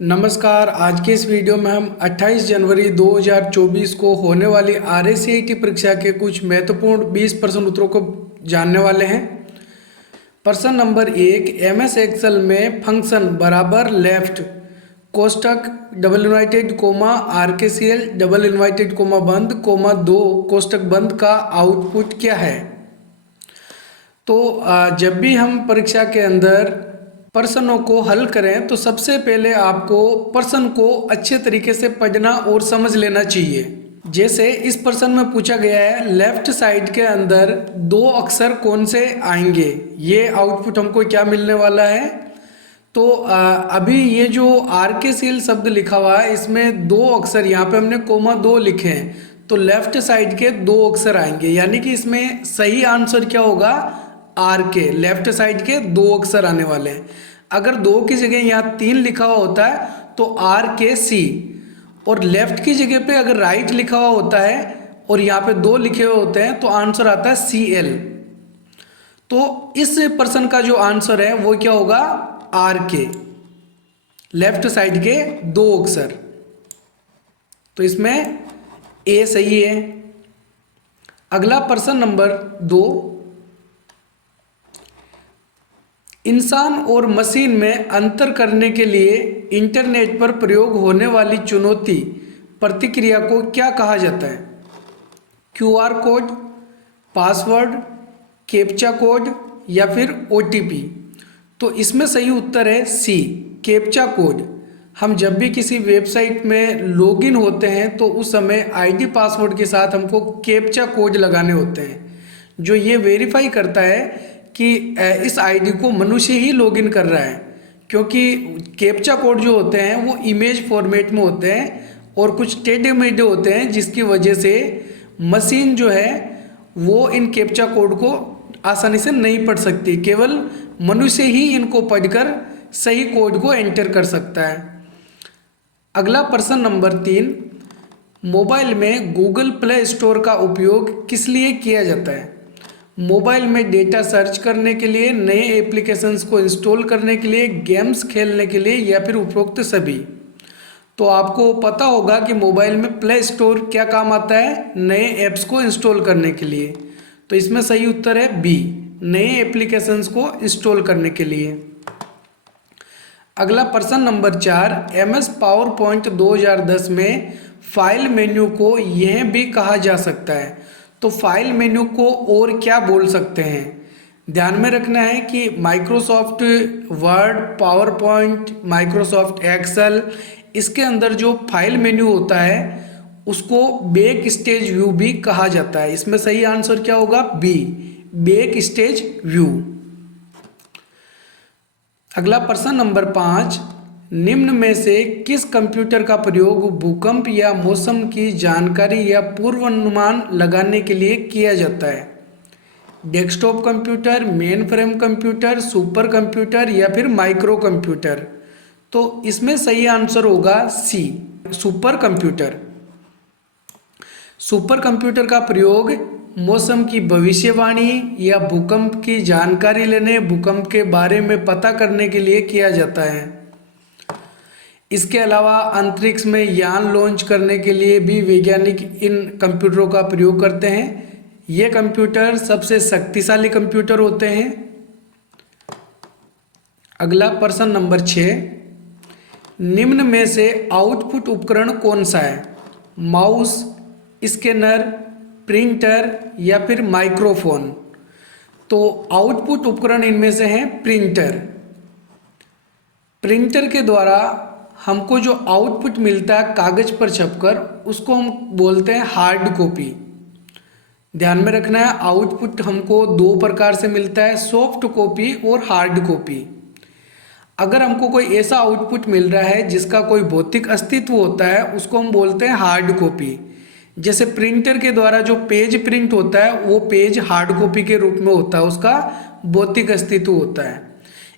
नमस्कार। आज के इस वीडियो में हम 28 जनवरी 2024 को होने वाली RACIT परीक्षा के कुछ महत्वपूर्ण 20 प्रश्न उत्तरों को जानने वाले हैं। प्रश्न नंबर 1, MS एक्सेल में फंक्शन बराबर लेफ्ट कोष्टक double inverted comma RKCL double inverted comma बंद कोमा 2 कोष्टक बंद का आउटपुट क्या है। तो जब भी हम परीक्षा के अंदर प्रश्नों को हल करें तो सबसे पहले आपको प्रश्न को अच्छे तरीके से पढ़ना और समझ लेना चाहिए। जैसे इस प्रश्न में पूछा गया है, लेफ्ट साइड के अंदर 2 अक्षर कौन से आएंगे, ये आउटपुट हमको क्या मिलने वाला है। तो अभी ये जो RKCL शब्द लिखा हुआ है इसमें 2 अक्षर, यहाँ पे हमने कोमा 2 लिखे हैं तो लेफ्ट साइड के 2 अक्षर आएंगे, यानी कि इसमें सही आंसर क्या होगा, RK। लेफ्ट साइड के 2 अक्षर आने वाले हैं। अगर 2 की जगह यहाँ 3 लिखा हुआ होता है तो RKC, और लेफ्ट की जगह पे अगर राइट लिखा हुआ होता है और यहाँ पे 2 लिखे हुए होते हैं तो आंसर आता है CL। तो इस प्रश्न का जो आंसर है वो क्या होगा, RK, लेफ्ट साइड के 2 अक्षर। तो इसमें A सही है। अगला प्रश्न नंबर 2, इंसान और मशीन में अंतर करने के लिए इंटरनेट पर प्रयोग होने वाली चुनौती प्रतिक्रिया को क्या कहा जाता है। QR code, password, captcha code या फिर OTP। तो इसमें सही उत्तर है C, कैप्चा कोड। हम जब भी किसी वेबसाइट में लॉगिन होते हैं तो उस समय ID पासवर्ड के साथ हमको कैप्चा कोड लगाने होते हैं, जो ये वेरीफाई करता है कि इस आईडी को मनुष्य ही लॉगिन कर रहा है, क्योंकि कैप्चा कोड जो होते हैं वो इमेज फॉर्मेट में होते हैं और कुछ टेढ़े मेढ़े होते हैं, जिसकी वजह से मशीन जो है वो इन कैप्चा कोड को आसानी से नहीं पढ़ सकती। केवल मनुष्य ही इनको पढ़कर सही कोड को एंटर कर सकता है। अगला प्रश्न नंबर 3, मोबाइल में गूगल प्ले स्टोर का उपयोग किस लिए किया जाता है। मोबाइल में डेटा सर्च करने के लिए, नए एप्लीकेशंस को इंस्टॉल करने के लिए, गेम्स खेलने के लिए या फिर उपरोक्त सभी। तो आपको पता होगा कि मोबाइल में प्ले स्टोर क्या काम आता है, नए ऐप्स को इंस्टॉल करने के लिए। तो इसमें सही उत्तर है B, नए एप्लीकेशंस को इंस्टॉल करने के लिए। अगला प्रश्न नंबर 4, MS पावरपॉइंट 2010 में फाइल मेन्यू को यह भी कहा जा सकता है। तो फाइल मेन्यू को और क्या बोल सकते हैं। ध्यान में रखना है कि Microsoft Word, PowerPoint, Microsoft Excel, इसके अंदर जो फाइल मेन्यू होता है उसको बैक स्टेज व्यू भी कहा जाता है। इसमें सही आंसर क्या होगा, B, बैक स्टेज व्यू। अगला प्रश्न नंबर 5, निम्न में से किस कंप्यूटर का प्रयोग भूकंप या मौसम की जानकारी या पूर्वानुमान लगाने के लिए किया जाता है। Desktop computer, main frame computer, super computer या फिर माइक्रो कंप्यूटर। तो इसमें सही आंसर होगा C, super computer. Super computer का प्रयोग मौसम की भविष्यवाणी या भूकंप की जानकारी लेने, भूकंप के बारे में पता करने के लिए किया जाता है। इसके अलावा अंतरिक्ष में यान लॉन्च करने के लिए भी वैज्ञानिक इन कंप्यूटरों का प्रयोग करते हैं। ये कंप्यूटर सबसे शक्तिशाली कंप्यूटर होते हैं। अगला प्रश्न नंबर 6, निम्न में से आउटपुट उपकरण कौन सा है। माउस, स्कैनर, प्रिंटर या फिर माइक्रोफोन। तो आउटपुट उपकरण इनमें से हैं प्रिंटर। प्रिंटर के द्वारा हमको जो आउटपुट मिलता है कागज पर छपकर, उसको हम बोलते हैं हार्ड कॉपी। ध्यान में रखना है, आउटपुट हमको 2 प्रकार से मिलता है, सॉफ्ट कॉपी और हार्ड कॉपी। अगर हमको कोई ऐसा आउटपुट मिल रहा है जिसका कोई भौतिक अस्तित्व होता है उसको हम बोलते हैं हार्ड कॉपी। जैसे प्रिंटर के द्वारा जो पेज प्रिंट होता है वो पेज हार्ड कॉपी के रूप में होता है, उसका भौतिक अस्तित्व होता है।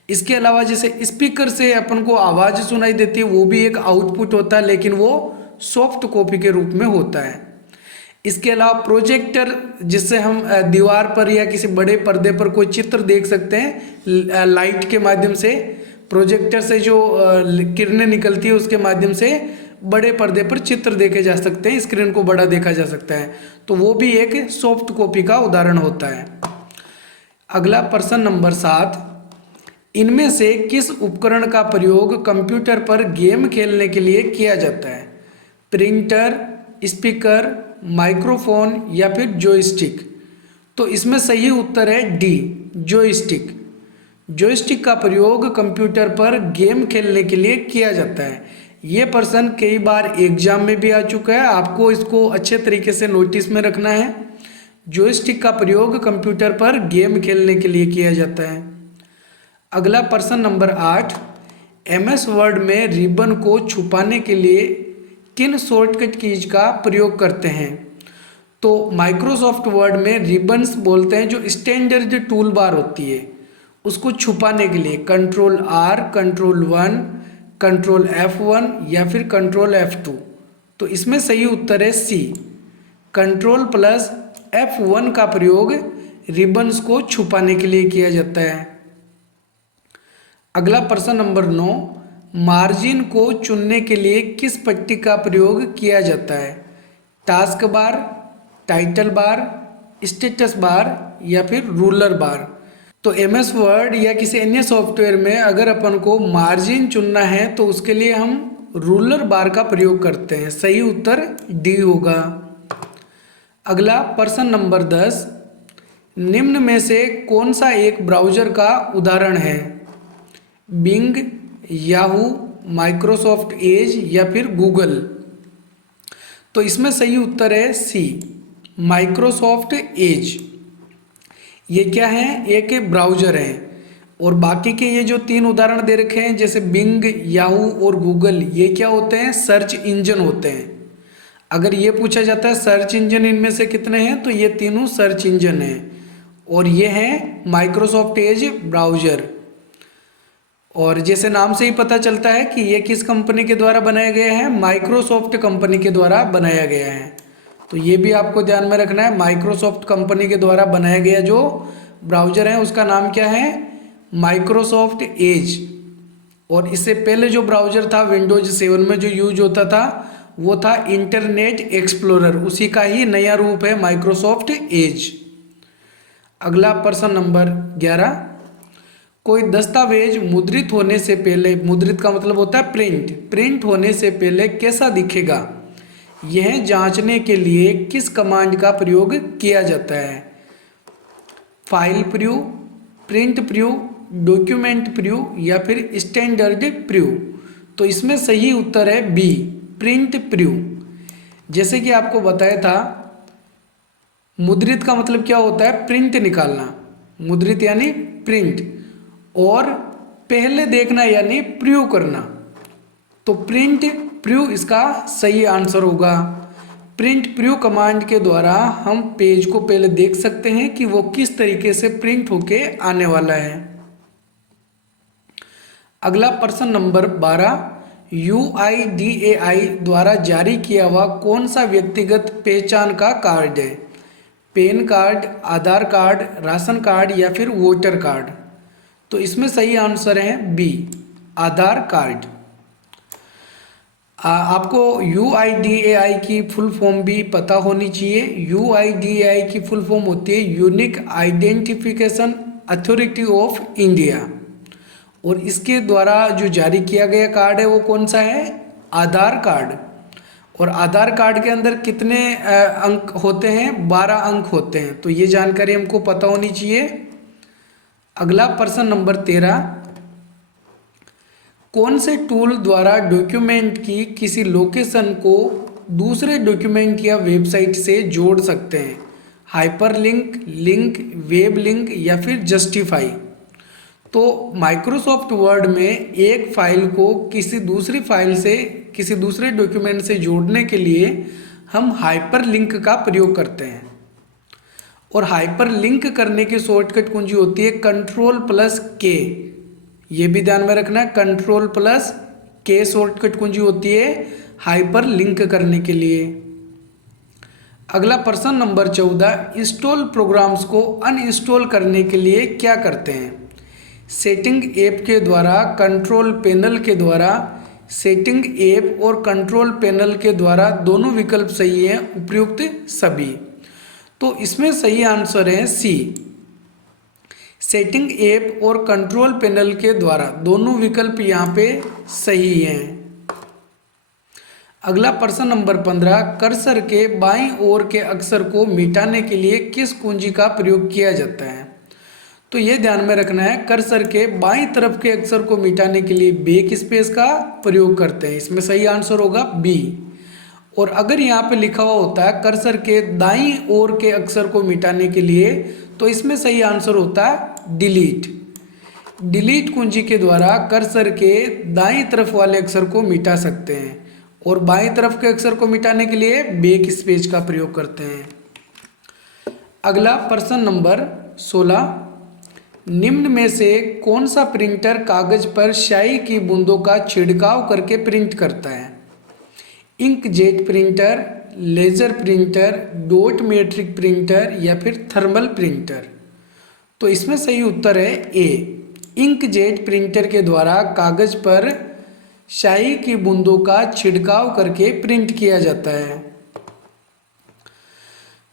इसके अलावा जैसे स्पीकर से अपन को आवाज़ सुनाई देती है, वो भी एक आउटपुट होता है, लेकिन वो सॉफ्ट कॉपी के रूप में होता है। इसके अलावा प्रोजेक्टर, जिससे हम दीवार पर या किसी बड़े पर्दे पर कोई चित्र देख सकते हैं लाइट के माध्यम से, प्रोजेक्टर से जो किरणें निकलती है उसके माध्यम से बड़े पर्दे पर चित्र देखे जा सकते हैं, स्क्रीन को बड़ा देखा जा सकता है, तो वो भी एक सॉफ्ट कॉपी का उदाहरण होता है। अगला प्रश्न नंबर 7, इनमें से किस उपकरण का प्रयोग कंप्यूटर पर गेम खेलने के लिए किया जाता है? प्रिंटर, स्पीकर, माइक्रोफोन या फिर जॉयस्टिक? तो इसमें सही उत्तर है डी, जॉयस्टिक। जॉयस्टिक का प्रयोग कंप्यूटर पर गेम खेलने के लिए किया जाता है। ये प्रश्न कई बार एग्जाम में भी आ चुका है, आपको इसको अच्छे तरीके से नोटिस में रखना है। जॉयस्टिक का प्रयोग कंप्यूटर पर गेम खेलने के लिए किया जाता है। अगला प्रश्न नंबर 8, MS वर्ड में रिबन को छुपाने के लिए किन शॉर्टकट कीज का प्रयोग करते हैं? तो माइक्रोसॉफ्ट वर्ड में रिबन्स बोलते हैं जो स्टैंडर्ड टूल बार होती है, उसको छुपाने के लिए Ctrl+R, Ctrl+1, Ctrl+F1 या फिर Ctrl+F2। तो इसमें सही उत्तर है सी, Ctrl+F1 का प्रयोग रिबन्स को छुपाने के लिए किया जाता है। अगला प्रश्न नंबर 9, मार्जिन को चुनने के लिए किस पट्टी का प्रयोग किया जाता है? Task bar, title bar, status bar या फिर रूलर बार? तो MS वर्ड या किसी अन्य सॉफ्टवेयर में अगर अपन को मार्जिन चुनना है तो उसके लिए हम रूलर बार का प्रयोग करते हैं। सही उत्तर डी होगा। अगला प्रश्न नंबर 10, निम्न में से कौन सा एक ब्राउज़र का उदाहरण है? बिंग, याहू, माइक्रोसॉफ्ट एज या फिर गूगल? तो इसमें सही उत्तर है सी, माइक्रोसॉफ्ट एज। ये क्या है? एक ब्राउज़र है। और बाकी के ये जो 3 उदाहरण दे रखे हैं जैसे बिंग, याहू और गूगल, ये क्या होते हैं? सर्च इंजन होते हैं। अगर ये पूछा जाता है सर्च इंजन इनमें से कितने हैं, तो ये तीनों सर्च इंजन हैं। और ये है माइक्रोसॉफ्ट एज ब्राउज़र। और जैसे नाम से ही पता चलता है कि ये किस कंपनी के द्वारा बनाया गया है? माइक्रोसॉफ्ट कंपनी के द्वारा बनाया गया है। तो ये भी आपको ध्यान में रखना है, माइक्रोसॉफ्ट कंपनी के द्वारा बनाया गया जो ब्राउज़र है उसका नाम क्या है? Microsoft Edge. और इससे पहले जो ब्राउज़र था विंडोज 7 में जो यूज होता था वो था इंटरनेट एक्सप्लोरर, उसी का ही नया रूप है माइक्रोसॉफ्ट एज। अगला प्रश्न नंबर 11, कोई दस्तावेज मुद्रित होने से पहले, मुद्रित का मतलब होता है प्रिंट होने से पहले कैसा दिखेगा? यह जांचने के लिए किस कमांड का प्रयोग किया जाता है? File preview, print preview, document preview या फिर स्टैंडर्ड प्रीव्यू? तो इसमें सही उत्तर है बी, प्रिंट प्रीव्यू। जैसे कि आपको बताया था, मुद्रित का मतलब क्या होता है? प्रिंट निकालना, मुद्रित यानी प्रिंट, और पहले देखना यानी प्रीव्यू करना। तो प्रिंट प्रीव्यू इसका सही आंसर होगा। प्रिंट प्रीव्यू कमांड के द्वारा हम पेज को पहले देख सकते हैं कि वो किस तरीके से प्रिंट होके आने वाला है। अगला प्रश्न नंबर 12, UIDAI द्वारा जारी किया हुआ कौन सा व्यक्तिगत पहचान का कार्ड है? पैन कार्ड, आधार कार्ड, राशन कार्ड या फिर वोटर कार्ड? तो इसमें सही आंसर है बी, आधार कार्ड। आपको UIDAI की फुल फॉर्म भी पता होनी चाहिए। UIDAI की फुल फॉर्म होती है unique identification authority of India. और इसके द्वारा जो जारी किया गया कार्ड है वो कौन सा है? आधार कार्ड। और आधार कार्ड के अंदर कितने अंक होते हैं? 12 अंक होते हैं। तो ये जानकारी हमको पता होनी चाहिए। अगला प्रश्न नंबर 13, कौन से टूल द्वारा डॉक्यूमेंट की किसी लोकेशन को दूसरे डॉक्यूमेंट या वेबसाइट से जोड़ सकते हैं? हाइपरलिंक, लिंक, वेब लिंक या फिर जस्टिफाई? तो माइक्रोसॉफ्ट वर्ड में एक फाइल को किसी दूसरी फाइल से, किसी दूसरे डॉक्यूमेंट से जोड़ने के लिए हम हाइपरलिंक का प्रयोग करते हैं। और हाइपरलिंक करने की शॉर्टकट कुंजी होती है Ctrl+K। ये भी ध्यान में रखना है, Ctrl+K शॉर्टकट कुंजी होती है हाइपरलिंक करने के लिए। अगला प्रश्न नंबर 14, इंस्टॉल प्रोग्राम्स को अनइंस्टॉल करने के लिए क्या करते हैं? सेटिंग ऐप के द्वारा, कंट्रोल पैनल के द्वारा। सेटिंग ऐप और कंट्रोल पैनल के द्वारा दोनों विकल्प सही है, उपयुक्त सभी। तो इसमें सही आंसर है सी, सेटिंग ऐप और कंट्रोल पैनल के द्वारा, दोनों विकल्प यहाँ पे सही हैं। अगला प्रश्न नंबर 15, कर्सर के बाईं ओर के अक्षर को मिटाने के लिए किस कुंजी का प्रयोग किया जाता है? तो ये ध्यान में रखना है, कर्सर के बाईं तरफ के अक्षर को मिटाने के लिए बैक स्पेस का प्रयोग करते हैं। इसमें सही आंसर होगा बी। और अगर यहाँ पे लिखा हुआ होता है कर्सर के दाईं ओर के अक्षर को मिटाने के लिए, तो इसमें सही आंसर होता है डिलीट। डिलीट कुंजी के द्वारा कर्सर के दाईं तरफ वाले अक्षर को मिटा सकते हैं, और बाईं तरफ के अक्षर को मिटाने के लिए बैक स्पेस का प्रयोग करते हैं। अगला प्रश्न नंबर 16, निम्न में से कौन सा प्रिंटर कागज पर स्याही की बूंदों का छिड़काव करके प्रिंट करता है? Inkjet printer, laser printer, dot matrix printer या फिर थर्मल प्रिंटर? तो इसमें सही उत्तर है ए, इंकजेट प्रिंटर के द्वारा कागज पर स्याही की बूंदों का छिड़काव करके प्रिंट किया जाता है।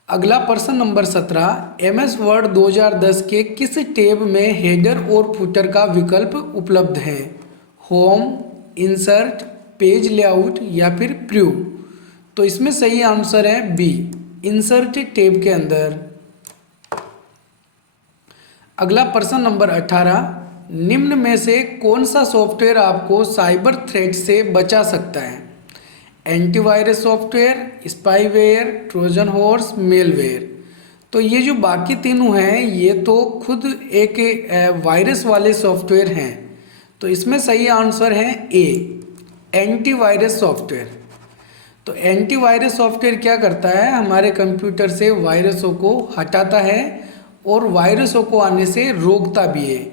अगला प्रश्न नंबर 17, एमएस वर्ड 2010 के किस टैब में हेडर और फुटर का विकल्प उपलब्ध है? होम, इंसर्ट, पेज लेआउट या फिर प्रीव्यू? तो इसमें सही आंसर है बी, इंसर्ट टैब के अंदर। अगला प्रश्न नंबर 18, निम्न में से कौन सा सॉफ्टवेयर आपको साइबर थ्रेट से बचा सकता है? Antivirus software, spyware, Trojan horse, malware? तो ये जो बाकी तीनों हैं ये तो खुद एक वायरस वाले सॉफ्टवेयर हैं। तो इसमें सही आंसर है ए, एंटीवायरस सॉफ्टवेयर। तो एंटीवायरस सॉफ्टवेयर क्या करता है, हमारे कंप्यूटर से वायरसों को हटाता है और वायरसों को आने से रोकता भी है।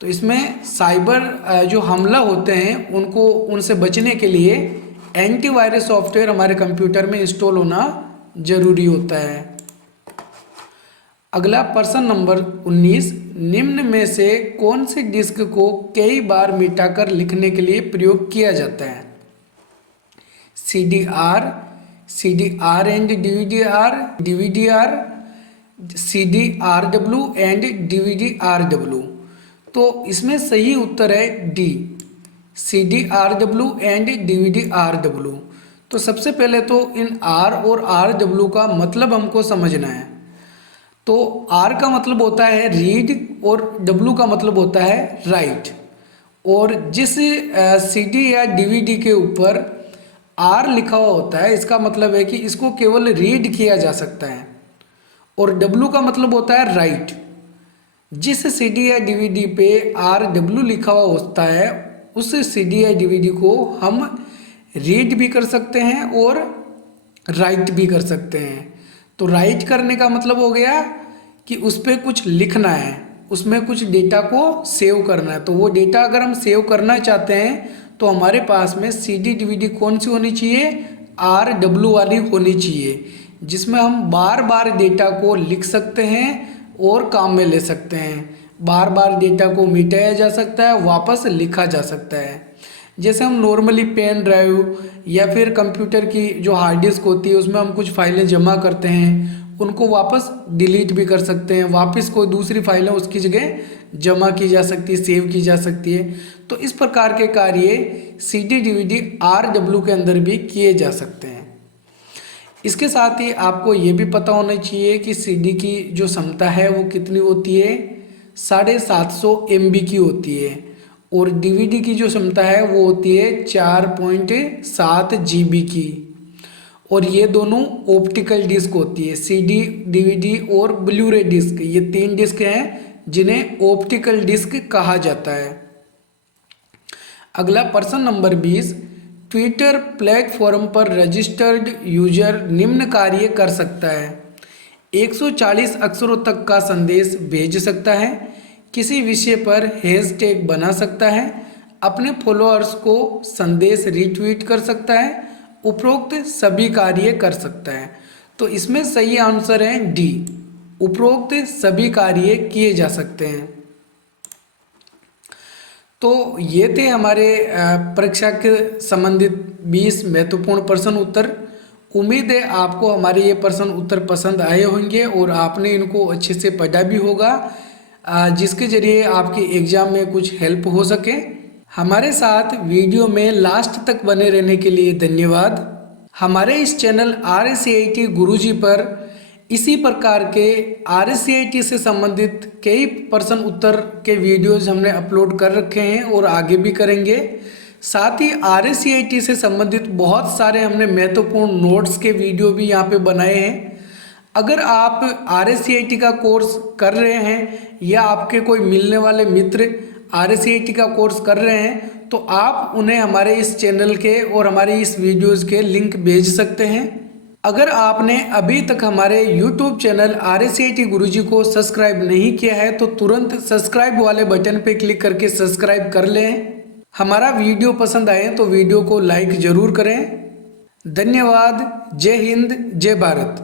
तो इसमें साइबर जो हमला होते हैं उनको, उनसे बचने के लिए एंटीवायरस सॉफ्टवेयर हमारे कंप्यूटर में इंस्टॉल होना जरूरी होता है। अगला प्रश्न नंबर 19, निम्न में से कौन सी डिस्क को कई बार मिटाकर लिखने के लिए प्रयोग किया जाता है? CDR, CDR and DVDR, DVDR, CDRW and DVDRW? तो इसमें सही उत्तर है डी, CDRW एंड DVDRW। तो सबसे पहले तो इन R और RW का मतलब हमको समझना है। तो R का मतलब होता है रीड और W का मतलब होता है राइट। और जिस CD या DVD के ऊपर R लिखा हुआ होता है इसका मतलब है कि इसको केवल रीड किया जा सकता है, और W का मतलब होता है राइट। जिस CD या DVD पे RW लिखा हुआ होता है उस CD या DVD को हम रीड भी कर सकते हैं और राइट भी कर सकते हैं। तो राइट करने का मतलब हो गया कि उस पर कुछ लिखना है, उसमें कुछ डेटा को सेव करना है। तो वो डेटा अगर हम सेव करना चाहते हैं तो हमारे पास में CD DVD कौन सी होनी चाहिए? RW वाली होनी चाहिए, जिसमें हम बार बार डेटा को लिख सकते हैं और काम में ले सकते हैं। बार बार डेटा को मिटाया जा सकता है, वापस लिखा जा सकता है। जैसे हम नॉर्मली पेन ड्राइव या फिर कंप्यूटर की जो हार्ड डिस्क होती है उसमें हम कुछ फाइलें जमा करते हैं, उनको वापस डिलीट भी कर सकते हैं, वापस कोई दूसरी फाइलें उसकी जगह जमा की जा सकती है, सेव की जा सकती है। तो इस प्रकार के कार्य CD DVD RW के अंदर भी किए जा सकते हैं। इसके साथ ही आपको ये भी पता होना चाहिए कि CD की जो क्षमता है वो कितनी होती है? 750 MB की होती है, और DVD की जो क्षमता है वो होती है 4.7 GB की। और ये दोनों ऑप्टिकल डिस्क होती है, CD DVD और ब्लूरे डिस्क, ये 3 डिस्क हैं जिन्हें ऑप्टिकल डिस्क कहा जाता है। अगला प्रश्न नंबर 20, ट्विटर प्लेटफॉर्म पर रजिस्टर्ड यूजर निम्न कार्य कर सकता है: 140 अक्षरों तक का संदेश भेज सकता है, किसी विषय पर हैशटैग बना सकता है, अपने फॉलोअर्स को संदेश रिट्वीट कर सकता है, उपरोक्त सभी कार्य कर सकता है। तो इसमें सही आंसर है डी, उपरोक्त सभी कार्य किए जा सकते हैं। तो ये थे हमारे परीक्षा के संबंधित 20 महत्वपूर्ण प्रश्न उत्तर। उम्मीद है आपको हमारे ये प्रश्न उत्तर पसंद आए होंगे और आपने इनको अच्छे से पढ़ा भी होगा, जिसके जरिए आपके एग्ज़ाम में कुछ हेल्प हो सके। हमारे साथ वीडियो में लास्ट तक बने रहने के लिए धन्यवाद। हमारे इस चैनल RSCIT गुरुजी पर इसी प्रकार के RSCIT से संबंधित कई प्रश्न उत्तर के वीडियोज हमने अपलोड कर रखे हैं और आगे भी करेंगे। साथ ही RSCIT से संबंधित बहुत सारे हमने महत्वपूर्ण नोट्स के वीडियो भी यहाँ पे बनाए हैं। अगर आप RSCIT का कोर्स कर रहे हैं या आपके कोई मिलने वाले मित्र RSCIT का कोर्स कर रहे हैं तो आप उन्हें हमारे इस चैनल के और हमारे इस वीडियोस के लिंक भेज सकते हैं। अगर आपने अभी तक हमारे YouTube चैनल RSCIT गुरुजी को सब्सक्राइब नहीं किया है तो तुरंत सब्सक्राइब वाले बटन पर क्लिक करके सब्सक्राइब कर लें। हमारा वीडियो पसंद आए तो वीडियो को लाइक ज़रूर करें। धन्यवाद। जय हिंद, जय भारत।